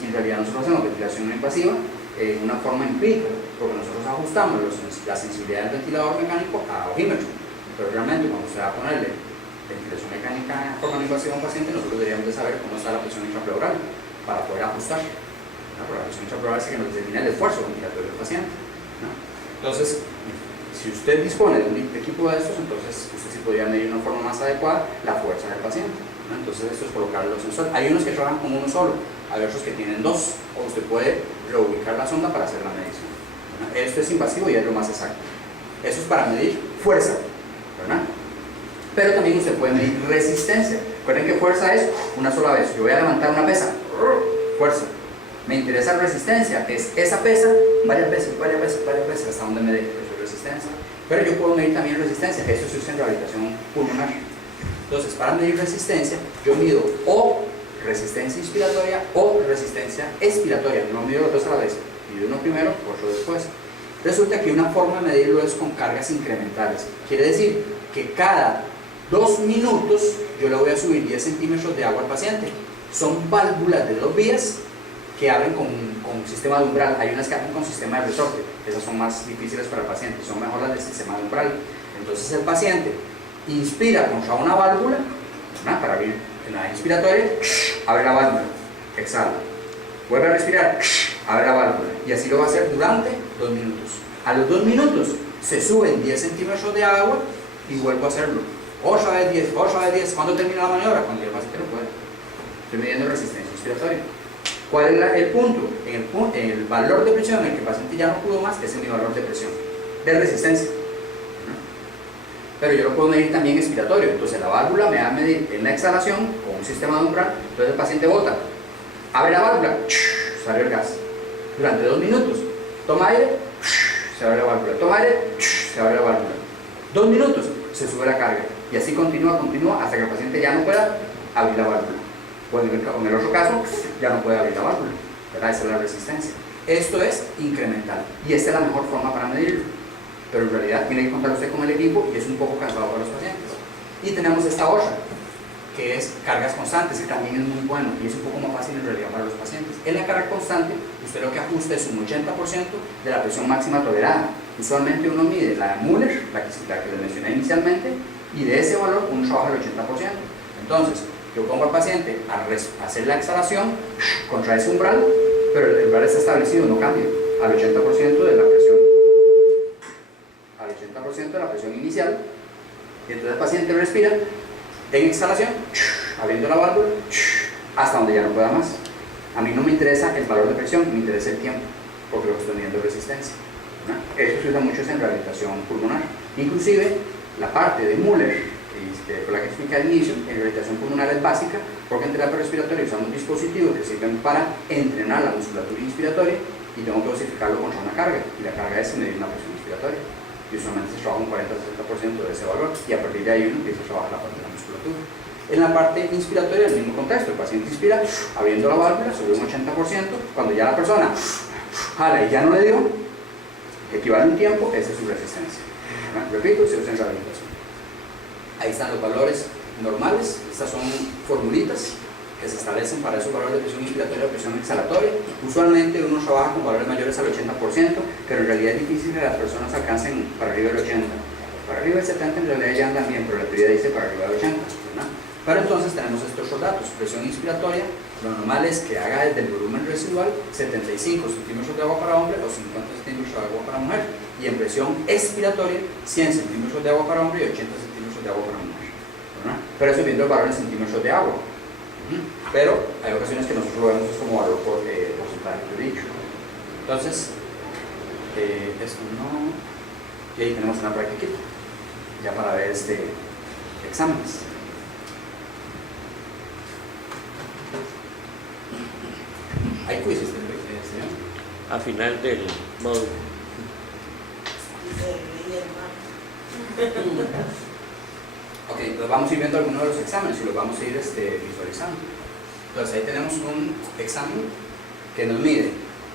Y en realidad nosotros hacemos ventilación no invasiva en una forma empírica, porque nosotros ajustamos la sensibilidad del ventilador mecánico a ojímetro, pero realmente cuando se va a ponerle ventilación mecánica en forma no invasiva a un paciente, nosotros deberíamos de saber cómo está la presión intrapleural para poder ajustar, ¿no? Porque la presión intrapleural es que nos determina el esfuerzo ventilatorio del paciente, ¿no? Entonces, si usted dispone de un equipo de estos, entonces usted sí podría medir de una forma más adecuada la fuerza del paciente, ¿no? Entonces esto es colocar los sensores. Hay unos que trabajan con uno solo, hay otros que tienen dos, o usted puede reubicar la sonda para hacer la medición, ¿no? Esto es invasivo y es lo más exacto. Eso es para medir fuerza, ¿verdad? Pero también usted puede medir resistencia. Recuerden que fuerza es una sola vez. Yo voy a levantar una pesa, fuerza. Me interesa resistencia, es esa pesa varias veces, hasta donde me dé resistencia. Pero yo puedo medir también resistencia, esto se usa en rehabilitación pulmonar. Entonces, para medir resistencia, yo mido o resistencia inspiratoria o resistencia expiratoria. No mido los dos a la vez, mido uno primero, otro después. Resulta que una forma de medirlo es con cargas incrementales. Quiere decir que cada 2 minutos yo le voy a subir 10 centímetros de agua al paciente. Son válvulas de 2 vías que abren con sistema de umbral. Hay unas que abren con sistema de resorte, esas son más difíciles para el paciente, son mejor las del sistema de umbral. Entonces el paciente inspira contra una válvula, ¿no? Para abrir en la inspiratoria, abre la válvula, exhala, vuelve a respirar, abre la válvula, y así lo va a hacer durante 2 minutos. A los 2 minutos se suben 10 centímetros de agua y vuelvo a hacerlo. Otra vez 10, otra vez 10. ¿Cuándo termina la maniobra? Cuando el paciente no puede. Estoy midiendo resistencia inspiratoria. ¿Cuál es el punto? En el valor de presión en el que el paciente ya no pudo más, ese es mi valor de presión, de resistencia, ¿no? Pero yo lo puedo medir también expiratorio. Entonces la válvula me va a medir en la exhalación con un sistema de umbral. Entonces el paciente bota, abre la válvula, sale el gas durante 2 minutos, toma aire, se abre la válvula, toma aire, se abre la válvula, 2 minutos, se sube la carga, y así continúa hasta que el paciente ya no pueda abrir la válvula. O en el otro caso, ya no puede abrir la válvula, ¿verdad? Esa es la resistencia. Esto es incremental, y esta es la mejor forma para medirlo, pero en realidad tiene que contar usted con el equipo y es un poco cansado para los pacientes. Y tenemos esta otra, que es cargas constantes, que también es muy bueno y es un poco más fácil en realidad para los pacientes. En la carga constante, usted lo que ajusta es un 80% de la presión máxima tolerada. Usualmente uno mide la de Müller, la que les mencioné inicialmente, y de ese valor uno trabaja el 80%. Entonces, yo pongo al paciente a hacer la exhalación contra ese umbral, pero el umbral está establecido, no cambia, al 80% de la presión, al 80% de la presión inicial, y entonces el paciente respira en exhalación, abriendo la válvula, hasta donde ya no pueda más. A mí no me interesa el valor de presión, me interesa el tiempo, porque lo que estoy midiendo es resistencia, ¿no? Eso se usa mucho en rehabilitación pulmonar. Inclusive, la parte de Müller, que fue la que expliqué al inicio, en rehabilitación pulmonar es básica, porque en terapia respiratoria usamos dispositivos que sirven para entrenar la musculatura inspiratoria y tengo que dosificarlo contra una carga, y la carga es medir una presión inspiratoria. Y usualmente se trabaja un 40-60% de ese valor, y a partir de ahí uno empieza a trabajar la parte de la musculatura. En la parte inspiratoria, el mismo contexto, el paciente inspira, abriendo la válvula, sobre un 80%, cuando ya la persona jala y ya no le dio, equivale a un tiempo, esa es su resistencia. Repito, se usa en rehabilitación. Ahí están los valores normales, estas son formulitas que se establecen para esos valores de presión inspiratoria o presión exhalatoria. Usualmente uno trabaja con valores mayores al 80%, pero en realidad es difícil que las personas alcancen para arriba del 80%. Para arriba del 70% en realidad ya andan bien, pero la teoría dice para arriba del 80%, ¿verdad? Pero entonces tenemos estos otros datos. Presión inspiratoria, lo normal es que haga desde el volumen residual 75 centímetros de agua para hombre o 50 centímetros de agua para mujer. Y en presión expiratoria, 100 centímetros de agua para hombre y 80 centímetros de agua para mujer, ¿verdad? Pero eso viendo el valor en centímetros de agua. Pero hay ocasiones que nosotros lo vemos como valor por porcentaje que he dicho. Entonces, esto no. Y ahí tenemos una práctica ya para ver exámenes. Hay quizzes a final del módulo. Ok, pues vamos a ir viendo algunos de los exámenes y los vamos a ir visualizando. Entonces ahí tenemos un examen que nos mide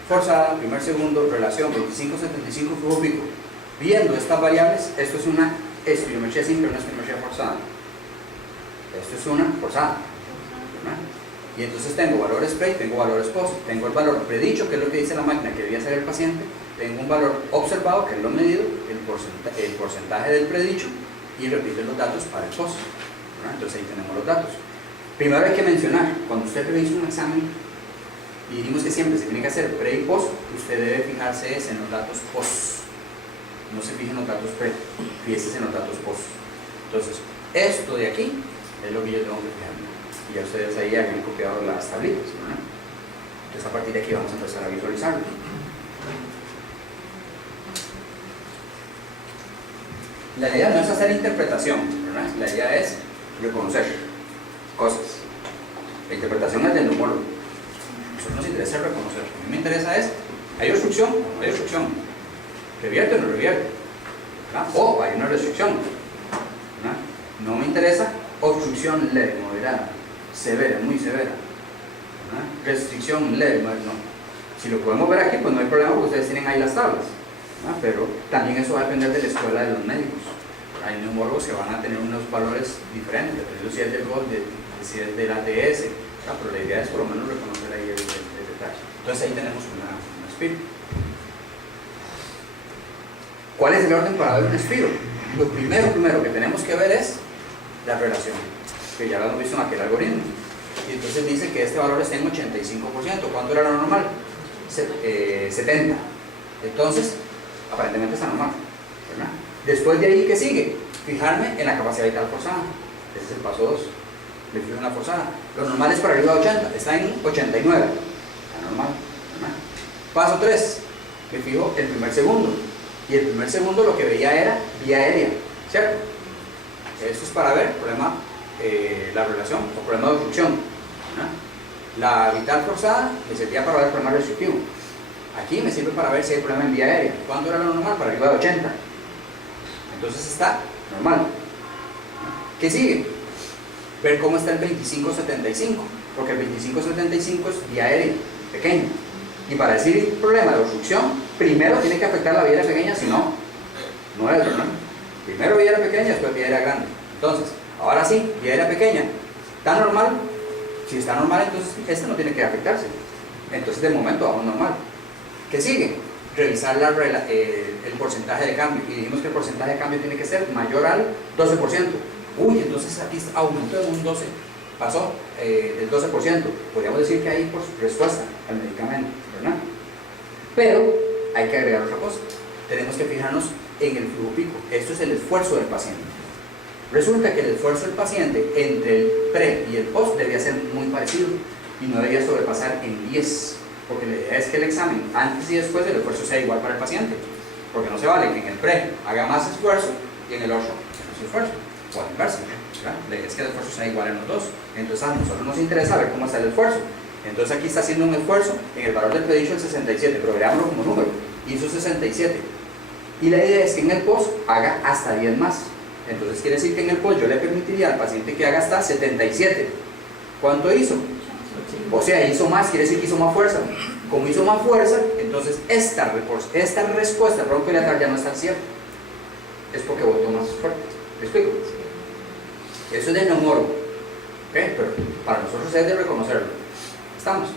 forzada, primer, segundo, relación 25-75, flujo pico. Viendo estas variables, esto es una espirometría simple, una espirometría forzada. Esto es una forzada, ¿verdad? Y entonces tengo valores pre y tengo valores post. Tengo el valor predicho, que es lo que dice la máquina que debía ser el paciente. Tengo un valor observado, que es lo medido, el porcentaje del predicho, y repito los datos para el post, ¿verdad? Entonces ahí tenemos los datos. Primero hay que mencionar, cuando usted revisa un examen, y dijimos que siempre se tiene que hacer pre y post, usted debe fijarse en los datos post. No se fije en los datos pre, fíjese en los datos post. Entonces, esto de aquí es lo que yo tengo que fijarme. Y ya ustedes ahí han copiado las tablitas, ¿verdad? Entonces a partir de aquí vamos a empezar a visualizarlo. La idea no es hacer interpretación, ¿verdad? La idea es reconocer cosas. La interpretación es del neumólogo. A nosotros nos interesa reconocer. A mí me interesa es, ¿hay obstrucción o no hay obstrucción? ¿Revierte o no revierte? ¿Verdad? O hay una restricción, ¿verdad? No me interesa obstrucción leve, moderada, severa, muy severa, ¿verdad? Restricción leve, no. Si lo podemos ver aquí, pues no hay problema porque ustedes tienen ahí las tablas, ¿verdad? Pero también eso va a depender de la escuela de los médicos. Hay neumólogos que van a tener unos valores diferentes, dependiendo si es del GOL, si es del ATS, ¿verdad? Pero la idea es por lo menos reconocer ahí el detalle. Entonces ahí tenemos una espiro. ¿Cuál es el orden para ver un espiro? Lo primero que tenemos que ver es la relación, que ya lo hemos visto en aquel algoritmo. Y entonces dice que este valor está en 85%. ¿Cuánto era lo normal? 70. Entonces, aparentemente está normal, ¿verdad? Después de ahí, ¿qué sigue? Fijarme en la capacidad vital forzada. Ese es el paso 2. Me fijo en la forzada. Lo normal es para arriba de 80, está en 89. Está normal, ¿verdad? Paso 3. Me fijo el primer segundo. Y el primer segundo lo que veía era vía aérea, ¿cierto? Esto es para ver problema, la relación o problema de obstrucción, ¿verdad? La vital forzada me servía para ver el problema restrictivo. Aquí me sirve para ver si hay problema en vía aérea. ¿Cuándo era lo normal? Para arriba de 80. Entonces está normal. ¿Qué sigue? Ver cómo está el 25-75, porque el 25-75 es vía aérea, pequeño. Y para decir el problema de obstrucción, primero tiene que afectar la vía aérea pequeña, si no, no es, ¿verdad? Primero vía aérea pequeña, después vía aérea grande. Entonces, ahora sí, vía aérea pequeña, ¿está normal? Si está normal, entonces este no tiene que afectarse. Entonces, de momento vamos normal. ¿Qué sigue? Revisar el porcentaje de cambio. Y dijimos que el porcentaje de cambio tiene que ser mayor al 12%. Uy, entonces aquí aumentó en un 12%. Pasó del 12%. Podríamos decir que hay respuesta al medicamento, ¿verdad? Pero hay que agregar otra cosa. Tenemos que fijarnos en el flujo pico. Esto es el esfuerzo del paciente. Resulta que el esfuerzo del paciente entre el pre y el post debía ser muy parecido y no debía sobrepasar en 10, porque la idea es que el examen antes y después del esfuerzo sea igual para el paciente, porque no se vale que en el pre haga más esfuerzo y en el otro menos esfuerzo, o al inverso, ¿verdad? La idea es que el esfuerzo sea igual en los dos. Entonces a nosotros nos interesa ver cómo está el esfuerzo. Entonces aquí está haciendo un esfuerzo en el valor del predicho el 67, pero veámoslo como número, hizo 67, y la idea es que en el post haga hasta 10 más. Entonces quiere decir que en el post yo le permitiría al paciente que haga hasta 77. ¿Cuánto hizo? O sea, hizo más, quiere decir que hizo más fuerza. Como hizo más fuerza, entonces esta respuesta broncodilatar ya no es tan cierta. Es porque votó más fuerte. ¿Me explico? Eso es de neumólogo, ¿okay? Pero para nosotros es de reconocerlo. ¿Estamos?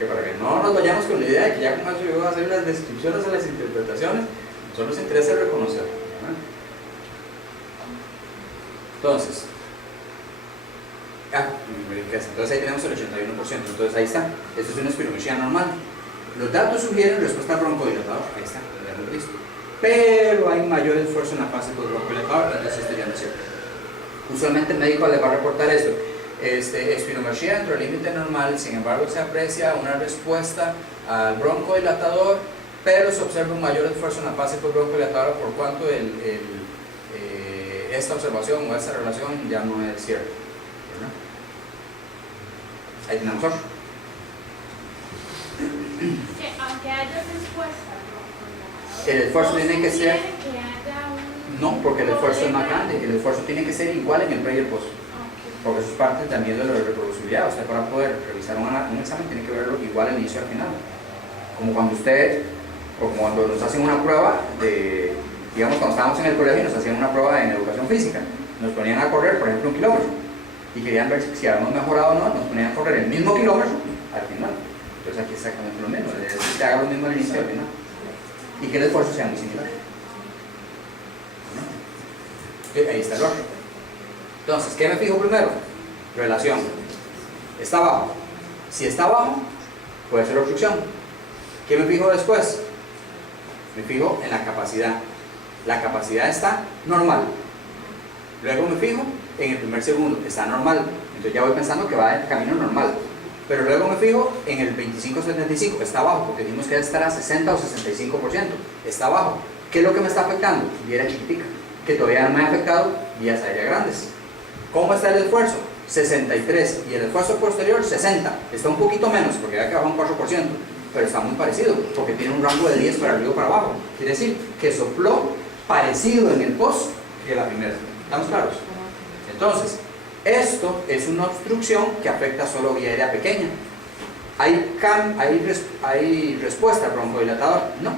Que para que no nos vayamos con la idea de que ya con eso yo voy a hacer las descripciones o las interpretaciones, nosotros nos interesa reconocerlo, ¿verdad? Entonces, ahí tenemos el 81%, entonces ahí está. Esto es una espirometría normal. Los datos sugieren respuesta al broncodilatador, ahí está, lo hemos visto. Pero hay mayor esfuerzo en la fase post-broncodilatador, entonces esto ya no es cierto. Usualmente el médico le va a reportar esto. Espirometría dentro del límite normal, sin embargo se aprecia una respuesta al broncodilatador, pero se observa un mayor esfuerzo en la fase post-broncodilatadora por cuanto esta observación o esta relación ya no es cierta, ¿verdad? Ahí tenemos otro. Que aunque haya respuesta, ¿no? El esfuerzo tiene que ser... que haya un No, porque el esfuerzo es más problema. grande. El esfuerzo tiene que ser igual en el pre y el post. Porque eso es parte también de la reproducibilidad. Usted para poder revisar un examen tiene que verlo igual al inicio y al final. Como cuando usted, o como cuando nos hacen una prueba de, digamos cuando estábamos en el colegio y nos hacían una prueba en educación física. Nos ponían a correr, por ejemplo, 1 kilómetro. y querían ver si habíamos mejorado o no, nos ponían a correr el mismo kilómetro al final. Entonces aquí es exactamente lo mismo, es decir, que haga lo mismo al inicio y al final. Y que el esfuerzo sea muy similar. ¿No? Ahí está el otro. Entonces, ¿qué me fijo primero? Relación. Está abajo. Si está abajo, puede ser obstrucción. ¿Qué me fijo después? Me fijo en la capacidad. La capacidad está normal. Luego me fijo en el primer segundo, está normal. Entonces ya voy pensando que va en el camino normal. Pero luego me fijo en el 25-75, está abajo, porque dijimos que estará 60 o 65%. Está abajo. ¿Qué es lo que me está afectando? Vía chiquitica, que todavía no me ha afectado vías aéreas grandes. ¿Cómo está el esfuerzo? 63, y el esfuerzo posterior 60. Está un poquito menos, porque ya que baja un 4%, pero está muy parecido, porque tiene un rango de 10 para arriba y para abajo. Quiere decir que sopló parecido en el post que la primera. ¿Estamos claros? Entonces, esto es una obstrucción que afecta solo vía aérea pequeña. ¿Hay respuesta al broncodilatador? No,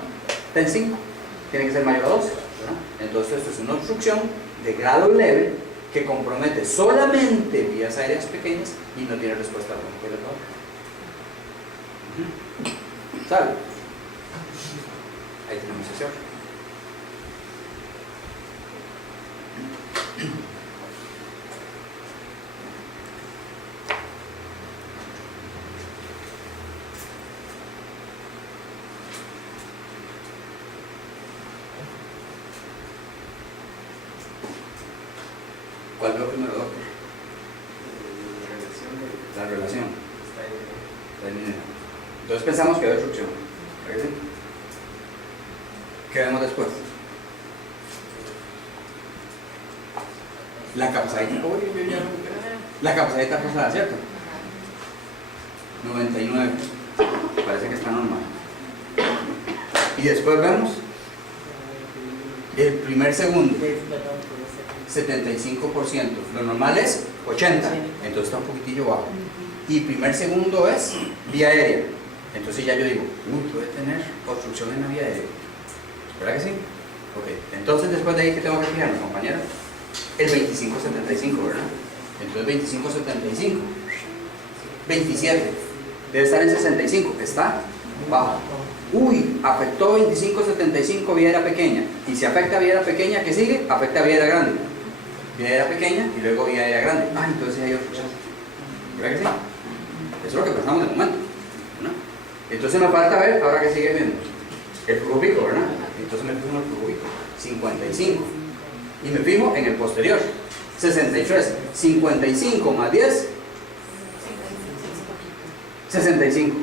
está en 5. Tiene que ser mayor a 12. Entonces, esto es una obstrucción de grado leve que compromete solamente vías aéreas pequeñas y no tiene respuesta al broncodilatador. ¿Sabe? Ahí tenemos ese otro. ¿Cuál veo primero, doctor? La relación. Entonces pensamos que hay obstrucción. ¿Parece? ¿Qué vemos después? La capacidad. La capacidad está forzada, ¿cierto? 99. Parece que está normal. Y después vemos el primer segundo. 75%, lo normal es 80, entonces está un poquitillo bajo. Y primer segundo es vía aérea, entonces ya yo digo, puede tener obstrucción en la vía aérea. ¿Verdad que sí? Ok, entonces después de ahí, ¿qué tengo que fijarme, compañero? El 25-75, ¿verdad? Entonces 25-75, 27, debe estar en 65, está bajo. Uy, afectó 25-75 vía aérea pequeña, y si afecta vía aérea pequeña, ¿qué sigue? Afecta vía aérea grande. Vía aérea pequeña y luego vía aérea grande. Ah, entonces hay obstrucción. ¿Verdad que sí? Eso es lo que pensamos de momento, ¿no? Entonces me falta ver, ahora que sigue viendo, el flujo pico, ¿verdad? Entonces me fijo en el flujo pico, 55. Y me fijo en el posterior, 63. 55 más 10, 65.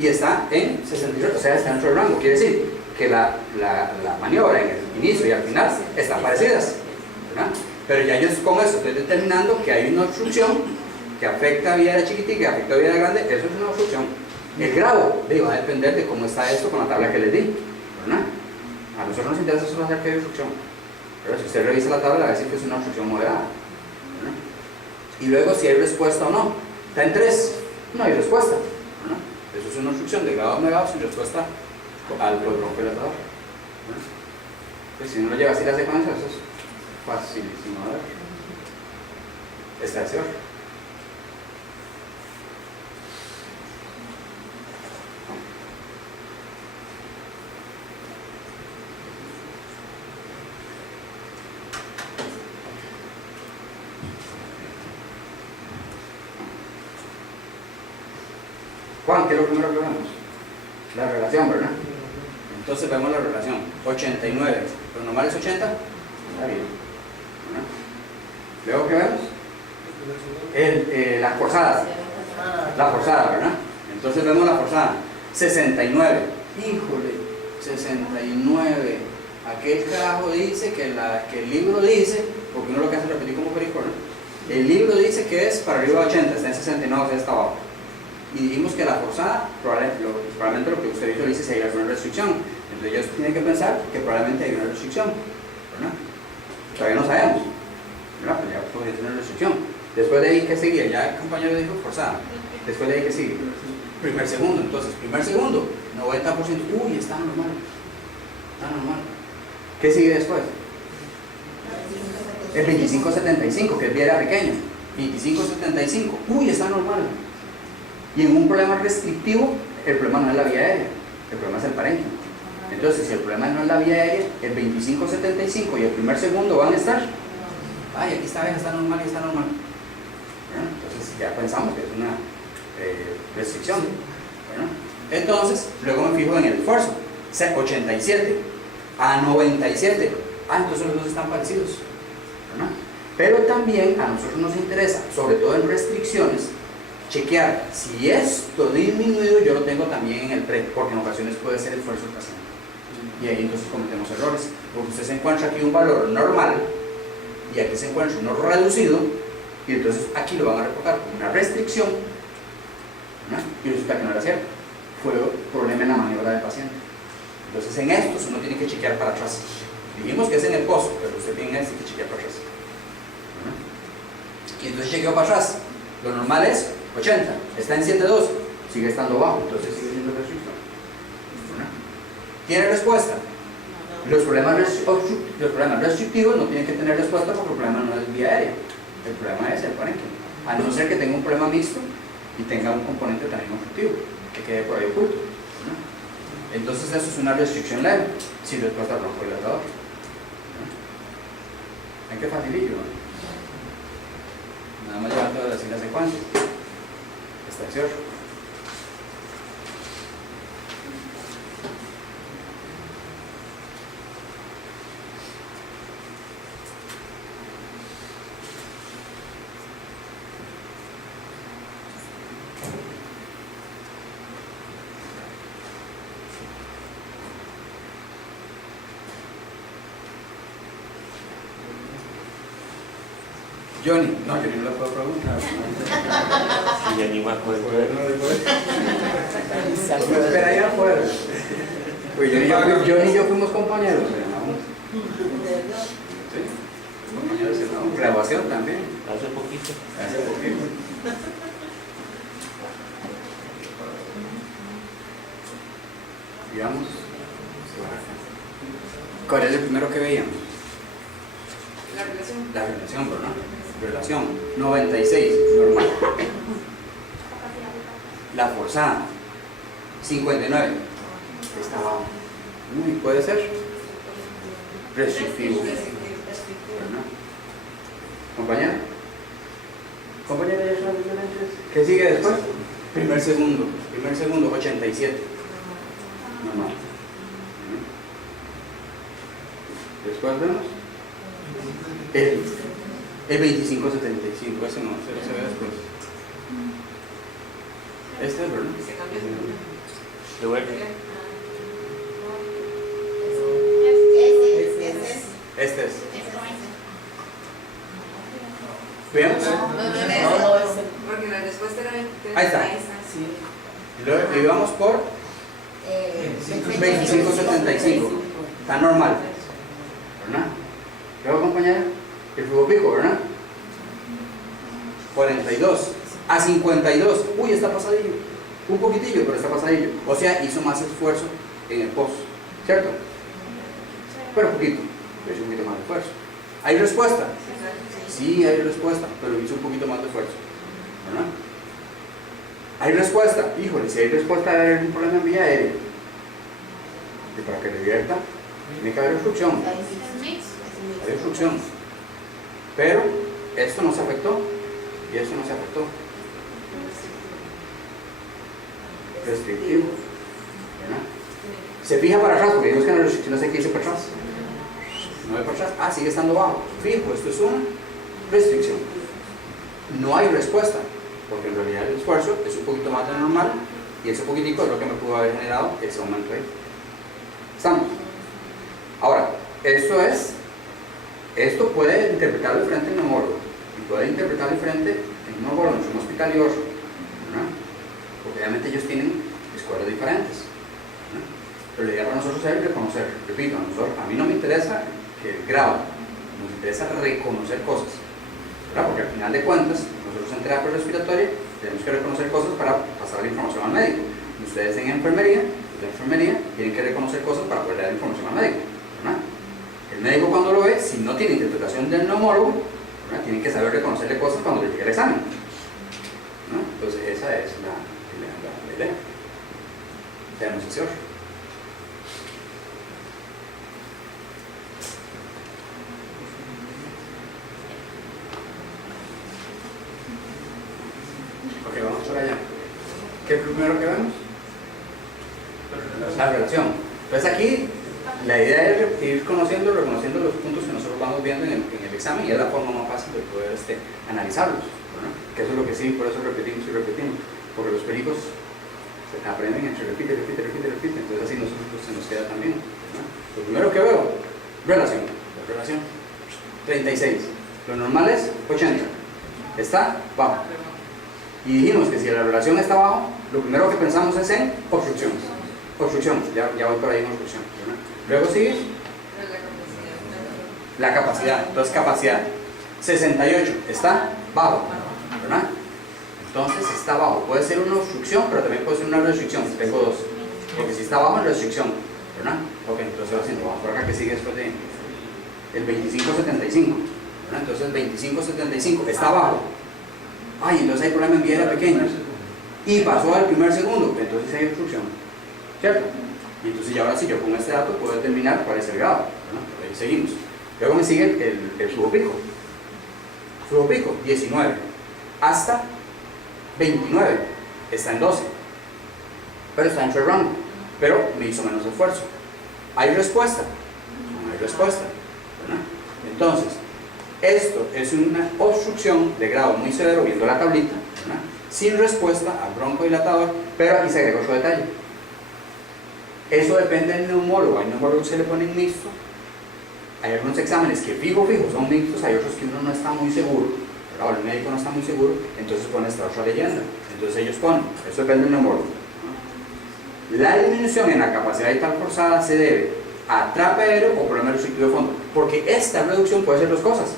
Y está en 68, o sea, está dentro del rango. Quiere decir que la maniobra en el inicio y al final están parecidas, ¿verdad? Pero ya yo con eso estoy determinando que hay una obstrucción que afecta a vía aérea chiquitica y que afecta a vía aérea grande. Eso es una obstrucción. El grado va a depender de cómo está esto con la tabla que les di, ¿verdad? A nosotros nos interesa solo hacer que hay obstrucción, pero si usted revisa la tabla va a decir que es una obstrucción moderada, ¿verdad? Y luego si hay respuesta o no. Está en 3, no hay respuesta, ¿verdad? Eso es una obstrucción de grado moderado sin respuesta al broncodilatador. Pues si no lo lleva así la secuencia, eso es facilísimo. A ver. Esta es otra. Juan, ¿qué es lo primero que vemos? La relación, ¿verdad? Entonces vemos la relación. 89. ¿Lo normal es 80? Está bien. ¿Verdad? Luego, ¿qué vemos? La forzada. La forzada, ¿verdad? Entonces vemos la forzada. 69. Híjole, 69. Aquel carajo dice que el libro dice, porque uno lo que hace es repetir como perico, ¿no? El libro dice que es para arriba de 80, está en 69, o sea, está abajo. Y dijimos que la forzada, probablemente lo que usted visualice si hay alguna restricción. Entonces ellos tienen que pensar que probablemente hay una restricción, ¿verdad? Todavía no sabemos, ¿verdad? Pues ya podría tener restricción. Después de ahí, ¿qué seguía? Ya el compañero dijo forzada. Después de ahí, ¿qué sigue? Primer segundo. Entonces, primer segundo, 90%. Uy, está normal. Está normal. ¿Qué sigue después? El 25-75, que es vía aérea pequeña. 25-75, uy, está normal. Y en un problema restrictivo, el problema no es la vía aérea, el problema es el parénquima. Entonces, si el problema no es la vía aérea, el 25-75 y el primer segundo van a estar, ay, aquí está normal y está normal. ¿Bueno? Entonces, ya pensamos que es una restricción. ¿Bueno? Entonces, luego me fijo en el esfuerzo, 87 a 97. Entonces los dos están parecidos. ¿Verdad? Pero también a nosotros nos interesa, sobre todo en restricciones, chequear si esto disminuido yo lo tengo también en el pre, porque en ocasiones puede ser el esfuerzo del paciente. Y ahí entonces cometemos errores, porque usted se encuentra aquí un valor normal y aquí se encuentra uno reducido, y entonces aquí lo van a reportar como una restricción, ¿verdad? Y resulta que no era cierto, fue problema en la maniobra del paciente. Entonces en estos uno tiene que chequear para atrás. Dijimos que es en el pozo, pero usted tiene que chequear para atrás. ¿Verdad? Y entonces chequeo para atrás. Lo normal es 80, está en 7.2, sigue estando bajo, entonces sigue siendo restricción. ¿Verdad? ¿Tiene respuesta? Los problemas restrictivos no tienen que tener respuesta porque el problema no es vía aérea, el problema es el parénquima. A no ser que tenga un problema mixto y tenga un componente también obstructivo, que quede por ahí oculto. ¿Verdad? Entonces eso es una restricción leve, sin respuesta broncohilatadora. ¿Ven qué facilillo? ¿No? Nada más llevando a decir la secuencia. Extensión. Johnny, no la puedo preguntar. Y ya ni me acuerdo. Espera ahí afuera. Pues Johnny y yo fuimos compañeros en la U. Sí, compañeros en la U. Grabación también. Hace poquito. Hace poquito. Digamos. ¿Cuál es el primero que veíamos? La relación, ¿verdad? Relación 96, normal. La forzada 59, está abajo. Uy, puede ser restrictivo. ¿Verdad? ¿Compañera? ¿Compañera ya son diferentes? ¿Qué sigue después? Primer segundo, 87. Normal. Después vemos el 2575, ese no, ese se ve después. Este es, ¿verdad? De bueno. Este es. ¿Veamos? Porque la respuesta era 23. Ahí está. Lo íbamos por 2575. Está normal. ¿Verdad? Luego, compañera, el flujo pico, ¿verdad? 42 a 52. Uy, está pasadillo. Un poquitillo, pero está pasadillo. O sea, hizo más esfuerzo en el post, ¿cierto? Pero poquito, hizo un poquito más de esfuerzo. ¿Hay respuesta? Sí, hay respuesta, pero hizo un poquito más de esfuerzo, ¿verdad? ¿Hay respuesta? Híjole, si hay respuesta, debe haber un problema en vía aérea. Y para que revierta, tiene que haber obstrucción. Hay obstrucción. Pero esto no se afectó y esto no se afectó. Restrictivo. ¿Verdad? Se fija para atrás, porque digamos que en la restricción no sé qué dice para atrás. No ve para atrás. Sigue estando bajo. Fijo, esto es una restricción. No hay respuesta, porque en realidad el esfuerzo es un poquito más de lo normal y ese poquitico es lo que me pudo haber generado ese aumento ahí. ¿Estamos? Ahora, esto puede interpretar diferente en neumólogo y puede interpretar diferente en un neumólogo, en un hospital y otro, ¿verdad? Porque obviamente ellos tienen escuelas diferentes, ¿verdad? Pero la idea para nosotros es reconocer, repito, a mí no me interesa que grabo, nos interesa reconocer cosas, ¿verdad? Porque al final de cuentas, nosotros en terapia respiratoria tenemos que reconocer cosas para pasar la información al médico. Y ustedes en enfermería, tienen que reconocer cosas para poder dar información al médico, ¿verdad? El médico cuando lo ve, si no tiene interpretación del neumólogo, ¿verdad? Tienen que saber reconocerle cosas cuando les llegue el examen, ¿no? Entonces esa es la idea. Veamos ese otro. Ok, vamos por allá. ¿Qué es lo primero que vemos? La relación. Entonces aquí la idea es ir conociendo, reconociendo los puntos que nosotros vamos viendo en el examen, y es la forma más fácil de poder analizarlos, ¿verdad? Que eso es lo que sí, por eso repetimos y repetimos, porque los pericos se aprenden entre repite, entonces así nosotros se nos queda también, ¿verdad? Lo primero que veo, relación. La relación 36, lo normal es 80, está bajo, y dijimos que si la relación está abajo, lo primero que pensamos es en obstrucción, ya voy por ahí en obstrucción, ¿verdad? Luego sigue la capacidad, entonces capacidad 68, está bajo, ¿verdad? Entonces está bajo, puede ser una obstrucción, pero también puede ser una restricción, tengo dos, porque si está bajo es restricción, ¿verdad? Ok, entonces haciendo bajo, por acá que sigue después de el 2575, ¿verdad? Entonces 2575 está bajo, ay, entonces hay problema en vía era pequeña, y pasó al primer segundo, entonces hay obstrucción, ¿cierto? Y entonces ya ahora sí, yo con este dato puedo determinar cuál es el grado, ¿verdad? Por ahí seguimos. Luego me sigue el flujo pico. Flujo pico, 19 hasta 29, está en 12, pero está dentro del rango, pero me hizo menos esfuerzo. ¿Hay respuesta? No hay respuesta, ¿verdad? Entonces, esto es una obstrucción de grado muy severo, viendo la tablita, ¿verdad? Sin respuesta al broncodilatador, pero aquí se agrega otro detalle. Eso depende del neumólogo. Hay neumólogos que se le ponen mixto. Hay algunos exámenes que fijo son mixtos, hay otros que uno no está muy seguro, ¿verdad? O el médico no está muy seguro, entonces pone esta otra leyenda. Entonces ellos ponen, eso depende del neumólogo. La disminución en la capacidad vital forzada se debe a atrape aéreo o problema restrictivo de fondo, porque esta reducción puede ser dos cosas: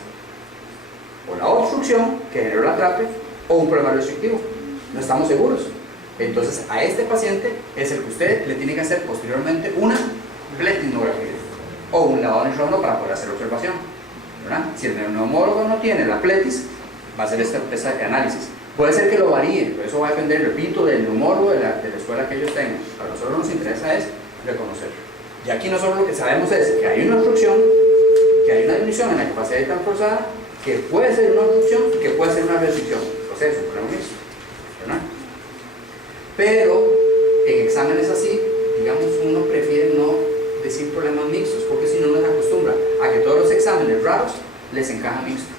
o la obstrucción que generó el atrape, o un problema restrictivo. No estamos seguros. Entonces a este paciente es el que usted le tiene que hacer posteriormente una pletismografía o un lavado de nitrógeno para poder hacer observación, ¿verdad? Si el neumólogo no tiene la pletis, va a hacer este análisis. Puede ser que lo varíe, pero eso va a depender, repito, del neumólogo de la escuela que ellos tengan. Para nosotros nos interesa es reconocerlo. Y aquí nosotros lo que sabemos es que hay una obstrucción, que hay una disminución en la capacidad vital forzada, que puede ser una obstrucción y que puede ser una restricción. O sea, es un problema mixto, ¿verdad? Pero en exámenes así, digamos, uno prefiere no decir problemas mixtos, porque si no nos acostumbra a que todos los exámenes raros les encaja mixto,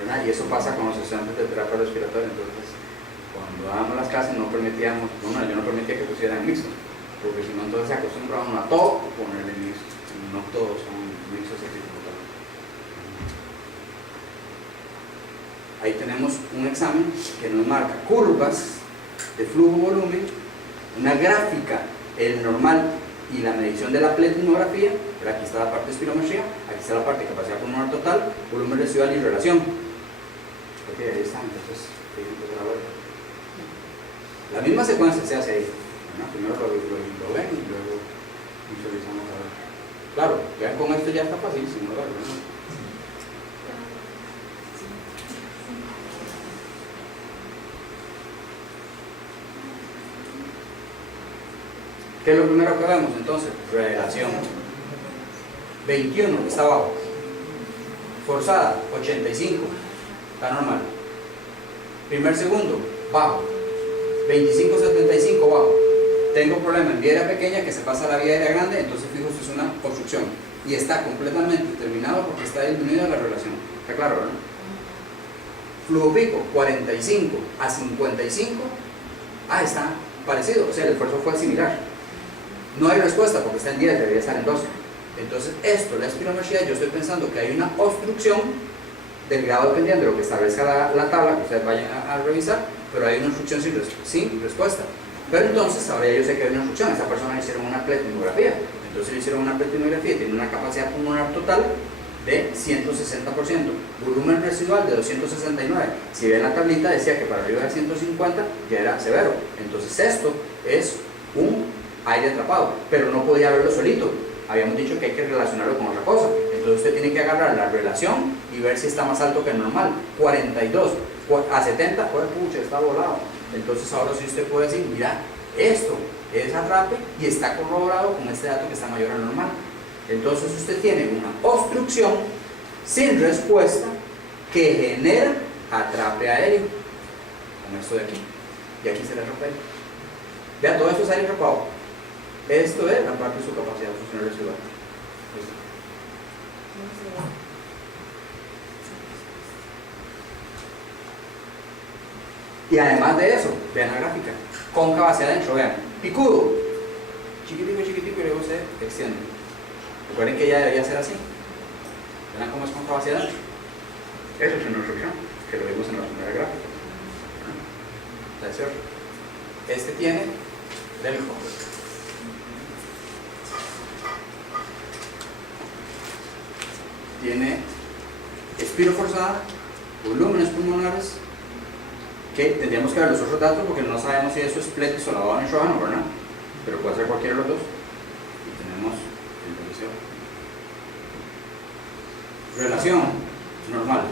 ¿verdad? Y eso pasa con los estudiantes de terapia respiratoria. Entonces, cuando dábamos las clases no permitíamos, bueno, yo no permitía que pusieran mixto, porque si no entonces se acostumbraban a todo ponerle mixto, y no todos son mixtos certificados. Ahí tenemos un examen que nos marca curvas de flujo-volumen, una gráfica, el normal y la medición de la pletismografía, pero aquí está la parte de espirometría, aquí está la parte de capacidad pulmonar total, volumen residual y relación. Ok, ahí está, entonces, la misma secuencia se hace ahí, ¿no? Primero lo ven y luego visualizamos a ver. Claro, ya con esto ya está facilísimo, ¿verdad? ¿Qué es lo primero que vemos entonces? Relación 21, está abajo. Forzada, 85, está normal. Primer segundo, bajo. 25-75, bajo. Tengo problema en vía aérea pequeña que se pasa a la vía aérea grande, entonces fijo, esto es una obstrucción. Y está completamente terminado porque está disminuida la relación. ¿Está claro, verdad? Flujo pico, 45 a 55. Está parecido, o sea, el esfuerzo fue similar. No hay respuesta porque está en 10, debería estar en 12. Entonces, esto, la espirometría, yo estoy pensando que hay una obstrucción del grado dependiendo de lo que establezca la tabla, que ustedes vayan a revisar, pero hay una obstrucción sin respuesta. Pero entonces, ahora ya yo sé que hay una obstrucción. Esa persona le hicieron una pletismografía. Entonces, le hicieron una pletismografía y tiene una capacidad pulmonar total de 160%, volumen residual de 269. Si ven la tablita, decía que para arriba de 150 ya era severo. Entonces, esto es un aire atrapado, pero no podía verlo solito. Habíamos dicho que hay que relacionarlo con otra cosa. Entonces usted tiene que agarrar la relación y ver si está más alto que el normal. 42 a 70, pues pucha, está volado. Entonces ahora sí usted puede decir, mira, esto es atrape y está corroborado con este dato que está mayor al normal. Entonces usted tiene una obstrucción sin respuesta que genera atrape aéreo, con esto de aquí, y aquí se le atropella. Vea, todo esto es aire atrapado. Esto es la parte de su capacidad funcional residual. Y además de eso, vean la gráfica, cóncava hacia adentro, vean, picudo, chiquitico, chiquitico, y luego se extiende. Recuerden que ya debería ser así. Vean cómo es cóncava hacia adentro. Eso es una obstrucción, que lo vimos en la primera gráfica. Atención. Este tiene delco. Tiene expiro forzada, volúmenes pulmonares, que tendríamos que ver los otros datos porque no sabemos si eso es pletis o lavado nitrógeno, ¿verdad? Pero puede ser cualquiera de los dos. Y tenemos el deseo. Relación normal.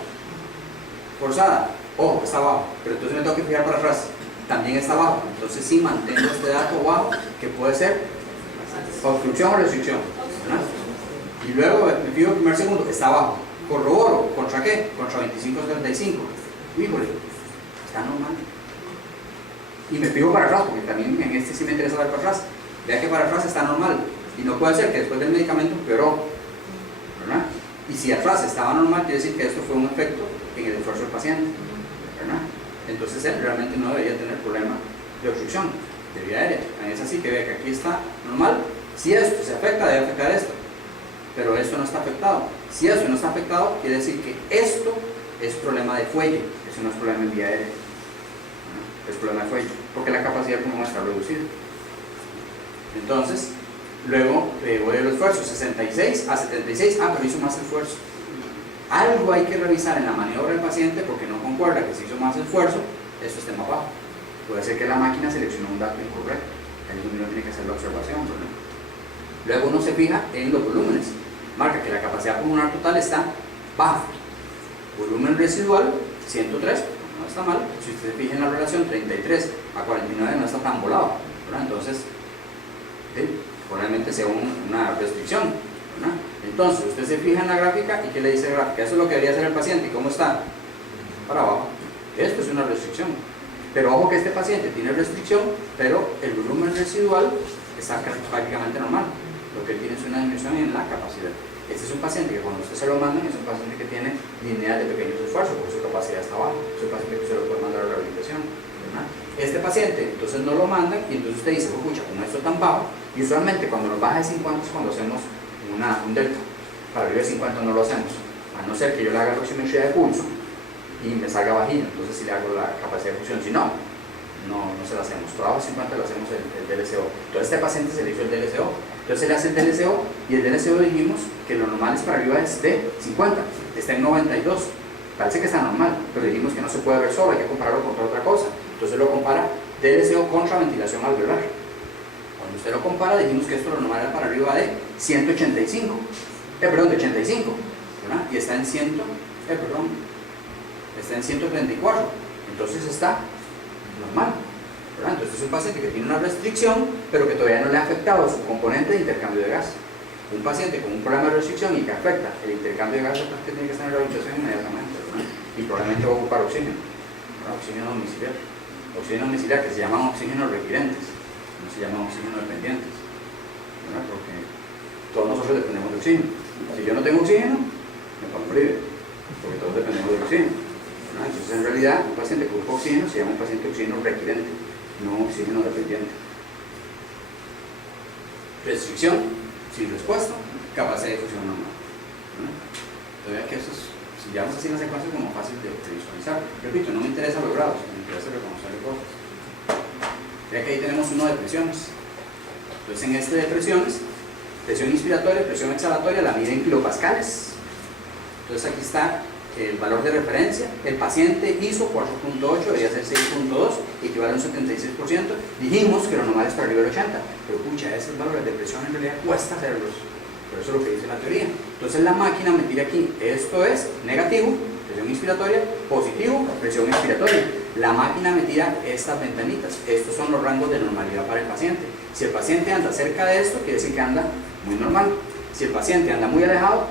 Forzada, ojo, está abajo, pero entonces me tengo que fijar para atrás. También está abajo, entonces sí mantengo este dato abajo que puede ser obstrucción o restricción, ¿verdad? Y luego me fijo el primer segundo, está abajo. Corroboro, ¿contra qué? Contra 25-35. Híjole, está normal. Y me fijo para atrás, porque también en este sí me interesa ver para atrás. Vea que para atrás está normal. Y no puede ser que después del medicamento empeoró, ¿verdad? Y si atrás estaba normal, quiere decir que esto fue un efecto en el esfuerzo del paciente, ¿verdad? Entonces él realmente no debería tener problema de obstrucción de vía aérea. Es así que ve que aquí está normal. Si esto se afecta, debe afectar esto. Pero esto no está afectado. Si esto no está afectado, quiere decir que esto es problema de fuelle. Eso no es problema en vía aérea, ¿no? Es problema de fuelle, porque la capacidad pulmonar está reducida. Entonces, luego voy al esfuerzo, 66 a 76, pero hizo más esfuerzo. Algo hay que revisar en la maniobra del paciente porque no concuerda que se hizo más esfuerzo, esto esté más bajo. Puede ser que la máquina seleccionó un dato incorrecto, ahí es donde uno tiene que hacer la observación, ¿verdad? Luego uno se fija en los volúmenes, marca que la capacidad pulmonar total está baja. Volumen residual, 103, no está mal. Si usted se fija en la relación 33 a 49 no está tan volado, ¿verdad? Entonces, probablemente sea una restricción, ¿verdad? Entonces, usted se fija en la gráfica y ¿qué le dice la gráfica? Eso es lo que debería hacer el paciente. ¿Y cómo está? Para abajo. Esto es una restricción. Pero ojo que este paciente tiene restricción, pero el volumen residual está prácticamente normal. Lo que tiene es una disminución en la capacidad. Este es un paciente que cuando usted se lo manda es un paciente que tiene lineal de pequeños esfuerzos, porque su capacidad está baja. Es un paciente que se lo puede mandar a la rehabilitación, ¿verdad? Este paciente, entonces no lo mandan y entonces usted dice, escucha, como esto es tan bajo, y usualmente cuando nos baja de 50 es cuando hacemos un delta. Para arriba de 50 no lo hacemos, a no ser que yo le haga la oximetría de pulso y me salga bajito, entonces sí le hago la capacidad de función. Si no, no se lo hacemos. Por abajo de 50 lo hacemos el DLCO. Entonces este paciente se le hizo el DLCO. Entonces se le hace el DLCO y el DLCO dijimos que lo normal es para arriba es de 50, está en 92. Parece que está normal, pero dijimos que no se puede ver solo, hay que compararlo contra otra cosa. Entonces lo compara DLCO contra ventilación alveolar. Cuando usted lo compara, dijimos que esto lo normal era para arriba de 185, de 85, ¿verdad? Y está en 134. Entonces está normal, ¿verdad? Entonces es un paciente que tiene una restricción, pero que todavía no le ha afectado su componente de intercambio de gas. Un paciente con un problema de restricción y que afecta el intercambio de gas, es que tiene que estar en rehabilitación inmediatamente, ¿verdad? Y probablemente va a ocupar oxígeno, ¿verdad? Oxígeno domiciliar. Oxígeno domiciliar, que se llaman oxígenos requirentes, no se llaman oxígeno dependientes, ¿verdad? Porque todos nosotros dependemos de oxígeno. Si yo no tengo oxígeno, me pongo libre, porque todos dependemos del oxígeno, ¿verdad? Entonces en realidad un paciente que ocupa oxígeno se llama un paciente oxígeno requirente, no oxígeno dependiente. Restricción, sin respuesta, capacidad de fusión normal, ¿verdad? Entonces que eso es, si llevamos así la secuencia es como fácil de visualizar. Repito, no me interesa los grados, me interesa reconocer cosas. Vea que ahí tenemos uno de presiones. Entonces en este de presiones, presión inspiratoria, presión exhalatoria, la mide en kilopascales. Entonces aquí está el valor de referencia. El paciente hizo 4.8, debería ser 6.2, equivale a un 76%. Dijimos que lo normal es para arriba del 80, pero pucha, esos valores de presión en realidad cuesta hacerlos. Pero eso es lo que dice la teoría. Entonces la máquina me tira aquí, esto es negativo, presión inspiratoria, positivo, presión expiratoria. La máquina me tira estas ventanitas, estos son los rangos de normalidad para el paciente. Si el paciente anda cerca de esto, quiere decir que anda muy normal. Si el paciente anda muy alejado,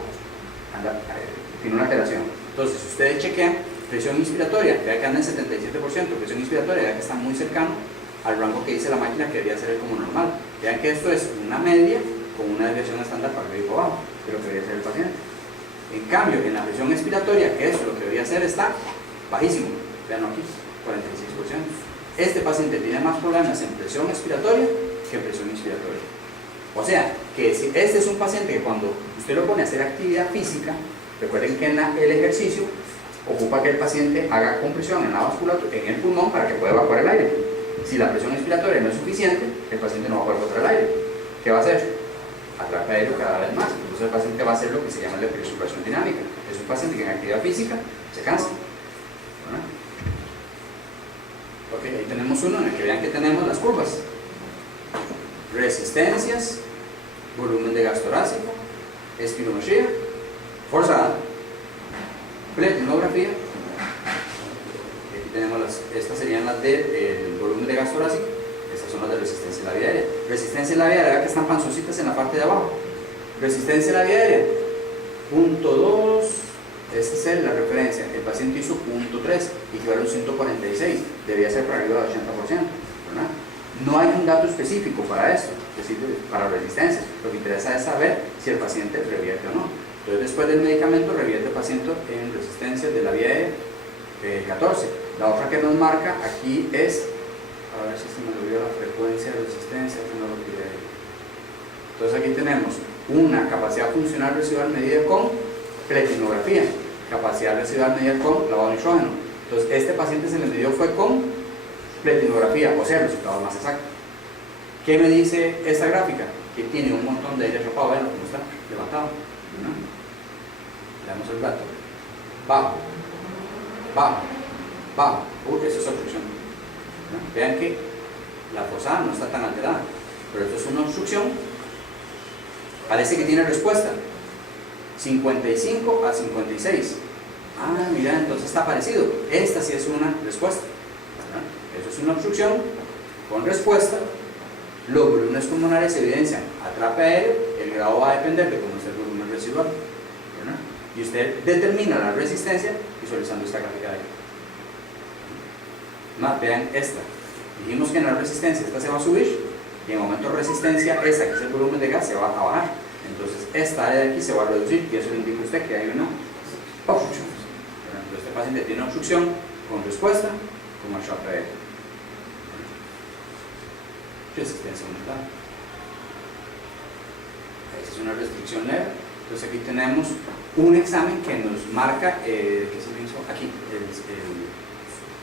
tiene una alteración. Entonces, si ustedes chequean presión inspiratoria, vea que anda en 77%, presión inspiratoria, vea que está muy cercano al rango que dice la máquina que debería ser como normal. Vean que esto es una media con una desviación estándar para arriba y para abajo, de lo que debería ser el paciente. En cambio, en la presión expiratoria, que eso lo que debería ser está bajísimo. Vean aquí, 46%. Este paciente tiene más problemas en presión expiratoria que en presión inspiratoria. O sea, que si este es un paciente que cuando usted lo pone a hacer actividad física, recuerden que en el ejercicio ocupa que el paciente haga compresión en la vasculatura, en el pulmón, para que pueda evacuar el aire. Si la presión expiratoria no es suficiente, el paciente no va a poder botar el aire. ¿Qué va a hacer? Atrapa aire cada vez más. Entonces el paciente va a hacer lo que se llama la presuración dinámica. Es un paciente que en actividad física se cansa. ¿Verdad? Ok, ahí tenemos uno en el que vean que tenemos las curvas. Resistencias, volumen de gas torácico, espirometría, forzada, pletinografía. Aquí tenemos estas serían las del volumen de gas torácico, estas son las de resistencia en la vía aérea. Resistencia en la vía aérea, que están panzoncitas en la parte de abajo. Resistencia en la vía aérea, .2, esa es la referencia. El paciente hizo .3, equivale a un 146, debía ser para arriba del 80%, ¿verdad? No hay un dato específico para esto, para resistencia. Lo que interesa es saber si el paciente revierte o no. Entonces, después del medicamento, revierte el paciente en resistencia de la vía aérea 14. La otra que nos marca aquí es, a ver si se me olvidó la frecuencia de resistencia, que no lo olvidé. Entonces, aquí tenemos una capacidad funcional residual medida con pletinografía, capacidad residual medida con lavado de nitrógeno. Entonces, este paciente se le midió fue con pletinografía, o sea, el resultado más exacto. ¿Qué me dice esta gráfica? Que tiene un montón de aire atrapado, vean cómo está levantado. ¿No? Veamos el dato. Bajo, bajo, bajo. Eso es obstrucción. ¿No? Vean que la forzada no está tan alterada, pero esto es una obstrucción. Parece que tiene respuesta. 55 a 56. Ah, mira, entonces está parecido. Esta sí es una respuesta. Eso es una obstrucción con respuesta. Los volúmenes pulmonares evidencian atrape aéreo, el grado va a depender de cómo está el volumen residual, ¿verdad? Y usted determina la resistencia visualizando esta gráfica de ahí. Más, vean esta. Dijimos que en la resistencia esta se va a subir y en el momento de resistencia esta, que es el volumen de gas, se va a bajar. Entonces esta área de aquí se va a reducir y eso le indica a usted que hay una obstrucción. Entonces este paciente tiene obstrucción con respuesta como atrape aéreo. Resistencia aumentada. Esa es una restricción leve. Entonces aquí tenemos un examen que nos marca, ¿qué se me hizo? Aquí,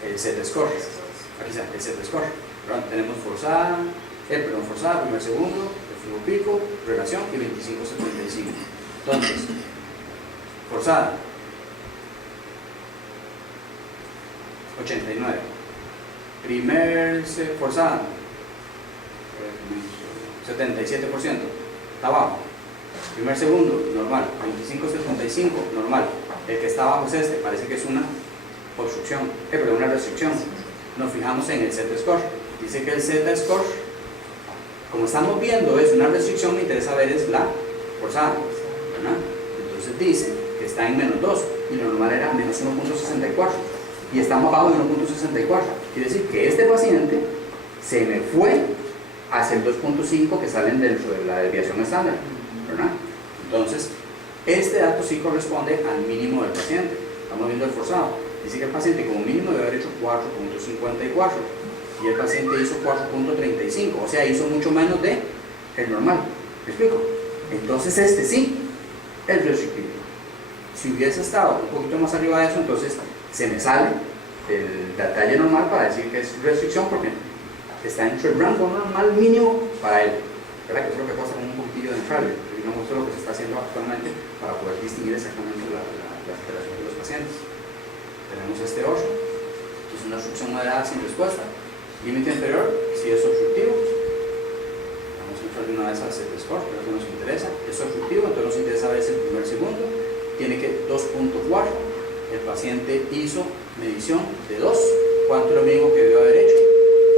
el Z-score. Aquí está, el Z-score. Tenemos forzada, forzada, primer segundo, el flujo pico, relación y 25-75. Entonces, forzada, 89. Primer forzada, 77%, está abajo. Primer segundo, normal. 25-75, normal. El que está abajo es este, parece que es una obstrucción, pero una restricción. Nos fijamos en el Z-score. Dice que el Z-score, como estamos viendo, es una restricción, me interesa ver es la forzada, ¿verdad? Entonces dice que está en -2 y lo normal era -1.64 y estamos abajo de 1.64. Quiere decir que este paciente se me fue hacia el 2.5 que salen dentro de la desviación estándar, ¿verdad? Entonces, este dato sí corresponde al mínimo del paciente. Estamos viendo el forzado. Dice que el paciente como mínimo debe haber hecho 4.54 y el paciente hizo 4.35, o sea, hizo mucho menos de el normal. ¿Me explico? Entonces este sí es restrictivo. Si hubiese estado un poquito más arriba de eso, entonces se me sale del talle normal para decir que es restricción porque está entre el rango normal mínimo para él, ¿verdad? Que eso es lo que pasa con un poquitillo de infrarle. Digamos, esto es lo que se está haciendo actualmente para poder distinguir exactamente las alteraciones de los pacientes. Tenemos este 8, que es una obstrucción moderada sin respuesta. Límite inferior, si es obstructivo. Vamos a entrar de una vez al set score, pero que nos interesa. Es obstructivo, entonces nos interesa ver el primer segundo. Tiene que 2.4. El paciente hizo medición de 2. ¿Cuánto es lo mínimo que debió haber hecho?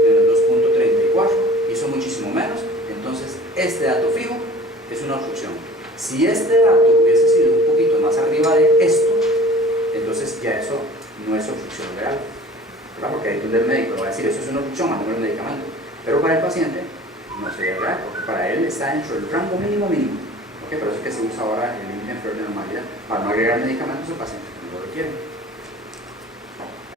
Menos 2.34. Hizo muchísimo menos. Entonces, este dato fijo es una obstrucción. Si este dato hubiese sido un poquito más arriba de esto, entonces ya eso no es obstrucción real, ¿verdad? Porque ahí donde el médico le va a decir, eso es una obstrucción, mándame el medicamento. Pero para el paciente no sería real, porque para él está dentro del rango mínimo. ¿Okay? Por eso es que se usa ahora el límite inferior de normalidad, para no agregar medicamentos al paciente que no lo requieren.